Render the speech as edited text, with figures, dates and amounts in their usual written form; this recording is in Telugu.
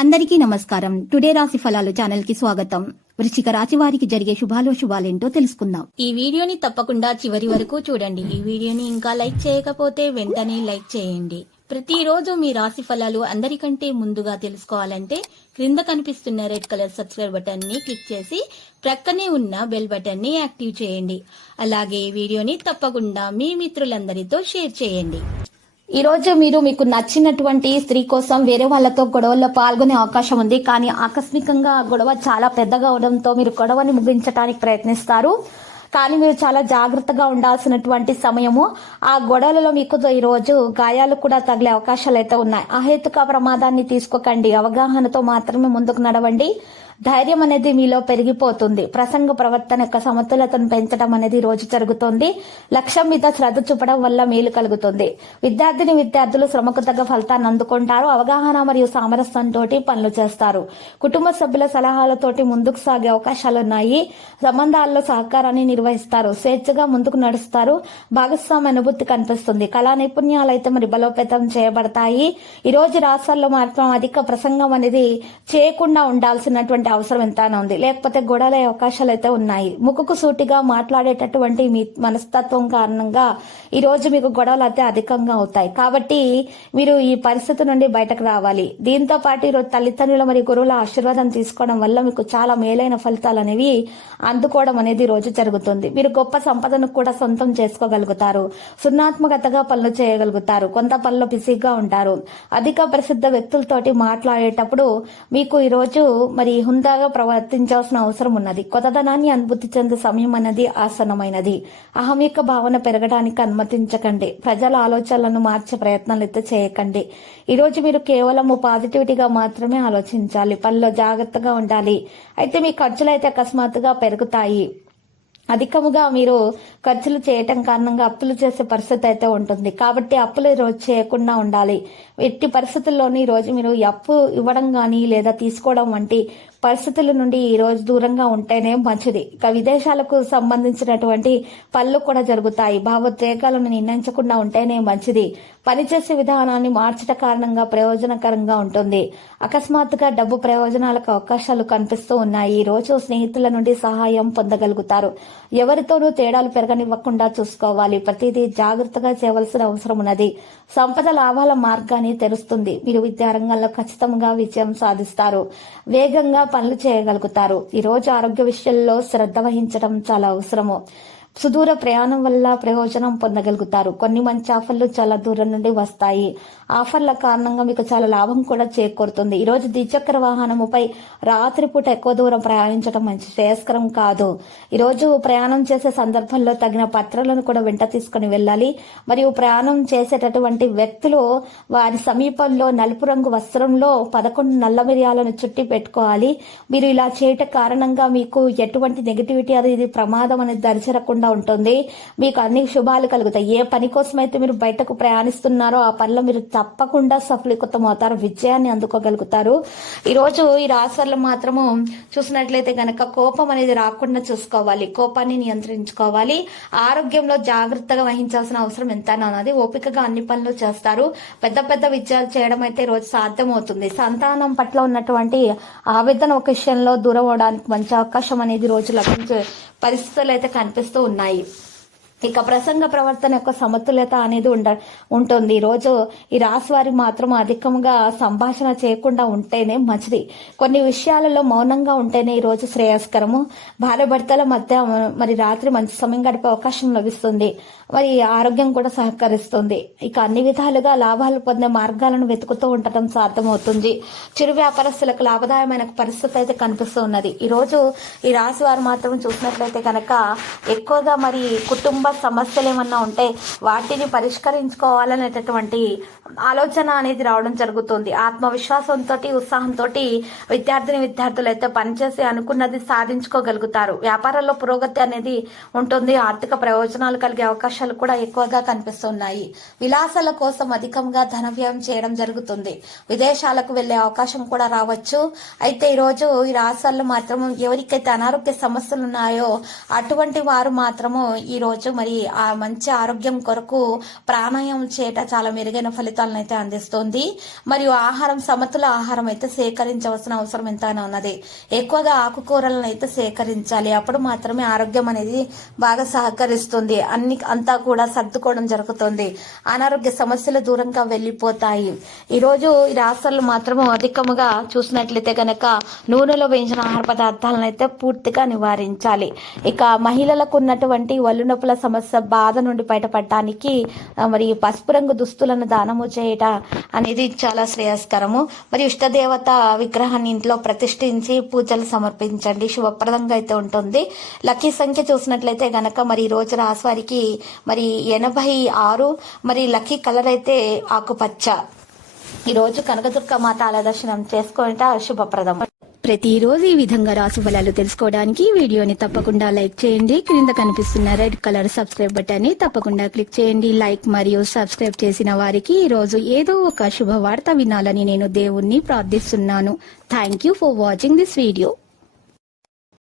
అందరికీ నమస్కారం. టుడే రాశి ఫలాలు ఛానల్ కి స్వాగతం. వృశ్చిక రాశి వారికి జరిగే శుభాలేంటో తెలుసుకుందాం. ఈ వీడియోని తప్పకుండా చివరి వరకు చూడండి. ఈ వీడియోని ఇంకా లైక్ చేయకపోతే వెంటనే లైక్ చేయండి. ప్రతిరోజు మీ రాశి ఫలాలు అందరికంటే ముందుగా తెలుసుకోవాలంటే క్రింద కనిపిస్తున్న రెడ్ కలర్ సబ్స్క్రైబ్ బటన్ ని క్లిక్ చేసి ప్రక్కనే ఉన్న బెల్ బటన్ ని యాక్టివ్ చేయండి. అలాగే ఈ వీడియోని తప్పకుండా మీ మిత్రులందరితో షేర్ చేయండి. ఈ రోజు మీరు మీకు నచ్చినటువంటి స్త్రీ కోసం వేరే వాళ్ళతో గొడవల్లో పాల్గొనే అవకాశం ఉంది. కానీ ఆకస్మికంగా గొడవ చాలా పెద్దగా అవడంతో మీరు గొడవని ముగించడానికి ప్రయత్నిస్తారు. కానీ మీరు చాలా జాగ్రత్తగా ఉండాల్సినటువంటి సమయము. ఆ గొడవలలో మీకు ఈ రోజు గాయాలు కూడా తగిలే అవకాశాలు అయితే ఉన్నాయి. అహేతుక ప్రమాదాన్ని తీసుకోకండి. అవగాహనతో మాత్రమే ముందుకు నడవండి. ధైర్యం అనేది మీలో పెరిగిపోతుంది. ప్రసంగ ప్రవర్తన యొక్క సమతులతను పెంచడం అనేది రోజు జరుగుతుంది. లక్ష్యం మీద శ్రద్ధ చూపడం వల్ల మేలు కలుగుతుంది. విద్యార్థులు శ్రమకు తగ్గ ఫలితాన్ని అందుకుంటారు. అవగాహన మరియు సామరస్యంతో పనులు చేస్తారు. కుటుంబ సభ్యుల సలహాలతోటి ముందుకు సాగే అవకాశాలున్నాయి. సంబంధాల్లో సహకారాన్ని నిర్వహిస్తారు. స్వేచ్ఛగా ముందుకు నడుస్తారు. భాగస్వామ్య అనుభూతి కనిపిస్తుంది. కళా నైపుణ్యాలు అయితే మరి బలోపేతం చేయబడతాయి. ఈ రోజు రాష్ట్రాల్లో మాత్రం అధిక ప్రసంగం అనేది చేయకుండా ఉండాల్సినటువంటి అవసరం ఎంతైనా ఉంది. లేకపోతే గొడవలే అవకాశాలు అయితే ఉన్నాయి. ముక్కుకు సూటిగా మాట్లాడేటటువంటి మీ మనస్తత్వం కారణంగా ఈ రోజు మీకు గొడవలు అయితే అధికంగా అవుతాయి. కాబట్టి మీరు ఈ పరిస్థితి నుండి బయటకు రావాలి. దీంతో పాటు ఈరోజు తల్లిదండ్రుల మరియు గురువుల ఆశీర్వాదం తీసుకోవడం వల్ల మీకు చాలా మేలైన ఫలితాలు అనేవి అందుకోవడం అనేది రోజు జరుగుతుంది. మీరు గొప్ప సంపదను కూడా సొంతం చేసుకోగలుగుతారు. సృజనాత్మకతగా పనులు చేయగలుగుతారు. కొంత పనులు బిజీగా ఉంటారు. అధిక ప్రసిద్ధ వ్యక్తులతోటి మాట్లాడేటప్పుడు మీకు ఈ రోజు మరి హుందాగా ప్రవర్తించాల్సిన అవసరం ఉన్నది. కొత్తదనాన్ని అనుభూతి చెందే సమయం అనేది ఆసన్నమైనది. అహం యొక్క భావన పెరగడానికి అనుమతించకండి. ప్రజల ఆలోచనలను మార్చే ప్రయత్నాలు అయితే చేయకండి. ఈ రోజు మీరు కేవలం పాజిటివిటీగా మాత్రమే ఆలోచించాలి. పనిలో జాగ్రత్తగా ఉండాలి. అయితే మీ ఖర్చులు అయితే అకస్మాత్తుగా పెరుగుతాయి. అధికముగా మీరు ఖర్చులు చేయటం కారణంగా అప్పులు చేసే పరిస్థితి అయితే ఉంటుంది. కాబట్టి అప్పులు ఈ రోజు చేయకుండా ఉండాలి. ఎట్టి పరిస్థితుల్లోని ఈ రోజు మీరు అప్పు ఇవ్వడం కానీ లేదా తీసుకోవడం వంటి పరిస్థితుల నుండి ఈ రోజు దూరంగా ఉంటేనే మంచిది. ఇక విదేశాలకు సంబంధించినటువంటి పనులు కూడా జరుగుతాయి. భావోద్వేగాలను నిర్ణయించకుండా ఉంటేనే మంచిది. పనిచేసే విధానాన్ని మార్చట కారణంగా ప్రయోజనకరంగా ఉంటుంది. అకస్మాత్తుగా డబ్బు ప్రయోజనాలకు అవకాశాలు కనిపిస్తూ ఉన్నాయి. ఈ రోజు స్నేహితుల నుండి సహాయం పొందగలుగుతారు. ఎవరితోనూ తేడాలు పెరగనివ్వకుండా చూసుకోవాలి. ప్రతిదీ జాగ్రత్తగా చేయవలసిన అవసరం ఉన్నది. సంపద లాభాల మార్గాన్ని తెరుస్తుంది. మీరు విద్యారంగంలో ఖచ్చితంగా విజయం సాధిస్తారు. వేగంగా పనులు చేయగలుగుతారు. ఈ రోజు ఆరోగ్య విషయంలో శ్రద్ధ వహించడం చాలా అవసరము. సుదూర ప్రయాణం వల్ల ప్రయోజనం పొందగలుగుతారు. కొన్ని మంచి ఆఫర్లు చాలా దూరం నుండి వస్తాయి. ఆఫర్ల కారణంగా మీకు చాలా లాభం కూడా చేకూరుతుంది. ఈ రోజు ద్విచక్ర వాహనముపై రాత్రిపూట ఎక్కువ దూరం ప్రయాణించడం మంచి శ్రేయస్కరం కాదు. ఈ రోజు ప్రయాణం చేసే సందర్భంలో తగిన పత్రాలను కూడా వెంట తీసుకుని వెళ్ళాలి. మరియు ప్రయాణం చేసేటటువంటి వ్యక్తులు వారి సమీపంలో నలుపు రంగు వస్త్రంలో 11 నల్ల మిరియాలను చుట్టి పెట్టుకోవాలి. మీరు ఇలా చేయటం కారణంగా మీకు ఎటువంటి నెగిటివిటీ అనేది ప్రమాదం అనేది దరిచేరకుండా ఉంటుంది. మీకు అన్ని శుభాలు కలుగుతాయి. ఏ పని కోసం అయితే మీరు బయటకు ప్రయాణిస్తున్నారో ఆ పనిలో మీరు తప్పకుండా సఫలీకృతం అవుతారు. విజయాన్ని అందుకోగలుగుతారు. ఈ రోజు ఈ రాశులు మాత్రము చూసినట్లయితే గనక కోపం అనేది రాకుండా చూసుకోవాలి. కోపాన్ని నియంత్రించుకోవాలి. ఆరోగ్యంలో జాగ్రత్తగా వహించాల్సిన అవసరం ఎంతైనా ఉన్నది. ఓపికగా అన్ని పనులు చేస్తారు. పెద్ద పెద్ద విజయాలు చేయడం అయితే రోజు సాధ్యమవుతుంది. సంతానం పట్ల ఉన్నటువంటి ఆవేదన ఒక విషయంలో దూరం అవడానికి మంచి అవకాశం అనేది రోజు లభించే పరిస్థితులు అయితే కనిపిస్తూ ఉన్నాయి. ఇక ప్రసంగ ప్రవర్తన యొక్క సమతుల్యత అనేది ఉంటుంది. ఈ రోజు ఈ రాశి వారి మాత్రం అధికంగా సంభాషణ చేయకుండా ఉంటేనే మంచిది. కొన్ని విషయాలలో మౌనంగా ఉంటేనే ఈ రోజు శ్రేయస్కరము. భార్య భర్తల మధ్య మరి రాత్రి మంచి సమయం గడిపే అవకాశం లభిస్తుంది. మరి ఆరోగ్యం కూడా సహకరిస్తుంది. ఇక అన్ని విధాలుగా లాభాలు పొందే మార్గాలను వెతుకుతూ ఉండటం సాధ్యమవుతుంది. చిరు వ్యాపారస్తులకు లాభదాయమైన పరిస్థితి అయితే కనిపిస్తూ ఉన్నది. ఈ రోజు ఈ రాశి వారు మాత్రం చూసినట్లయితే కనుక ఎక్కువగా మరి కుటుంబ సమస్యలు ఏమన్నా ఉంటే వాటిని పరిష్కరించుకోవాలనేటటువంటి ఆలోచన అనేది రావడం జరుగుతుంది. ఆత్మవిశ్వాసంతో ఉత్సాహంతో విద్యార్థులు అయితే పనిచేసి అనుకున్నది సాధించుకోగలుగుతారు. వ్యాపారంలో పురోగతి అనేది ఉంటుంది. ఆర్థిక ప్రయోజనాలు కలిగే అవకాశాలు కూడా ఎక్కువగా కనిపిస్తున్నాయి. విలాసాల కోసం అధికంగా ధన వ్యయం చేయడం జరుగుతుంది. విదేశాలకు వెళ్లే అవకాశం కూడా రావచ్చు. అయితే ఈ రోజు ఈ రాష్ట్రాల్లో మాత్రం ఎవరికైతే అనారోగ్య సమస్యలు ఉన్నాయో అటువంటి వారు మాత్రము ఈ రోజు మరి ఆ మంచి ఆరోగ్యం కొరకు ప్రాణాయామం చేయట చాలా మెరుగైన ఫలితాలను అయితే అందిస్తుంది. మరియు ఆహారం సమతుల ఆహారం అయితే సేకరించవలసిన అవసరం ఎంతైనా ఉన్నది. ఎక్కువగా ఆకుకూరలను అయితే సేకరించాలి. అప్పుడు మాత్రమే ఆరోగ్యం అనేది బాగా సహకరిస్తుంది. అంతా కూడా సర్దుకోవడం జరుగుతుంది. అనారోగ్య సమస్యలు దూరంగా వెళ్ళిపోతాయి. ఈరోజు ఈ రాష్ట్రాలు మాత్రము అధికముగా చూసినట్లయితే గనక నూనెలో వేయించిన ఆహార పదార్థాలను అయితే పూర్తిగా నివారించాలి. ఇక మహిళలకు ఉన్నటువంటి ఒళ్ళు నొప్పుల సమస్య బాధ నుండి బయటపడటానికి మరి పసుపు రంగు దుస్తులను దానము చేయట అనేది చాలా శ్రేయస్కరము. మరి ఇష్టదేవత విగ్రహాన్ని ఇంట్లో ప్రతిష్ఠించి పూజలు సమర్పించండి, శుభప్రదంగా అయితే ఉంటుంది. లక్కీ సంఖ్య చూసినట్లయితే గనక మరి ఈ రోజు రాశి వారికి మరి 86, మరి లక్కీ కలర్ అయితే ఆకుపచ్చ. ఈ రోజు కనకదుర్గ మాత ఆలయ దర్శనం చేసుకోవట శుభప్రదం. ప్రతిరోజు ఈ విధంగా రాశి ఫలాలు తెలుసుకోవడానికి వీడియోని తప్పకుండా లైక్ చేయండి. క్రింద కనిపిస్తున్న రెడ్ కలర్ సబ్స్క్రైబ్ బటన్ ని తప్పకుండా క్లిక్ చేయండి. లైక్ మరియు సబ్స్క్రైబ్ చేసిన వారికి ఈ రోజు ఏదో ఒక శుభవార్త వినాలని నేను దేవుణ్ణి ప్రార్థిస్తున్నాను. Thank you for watching this video.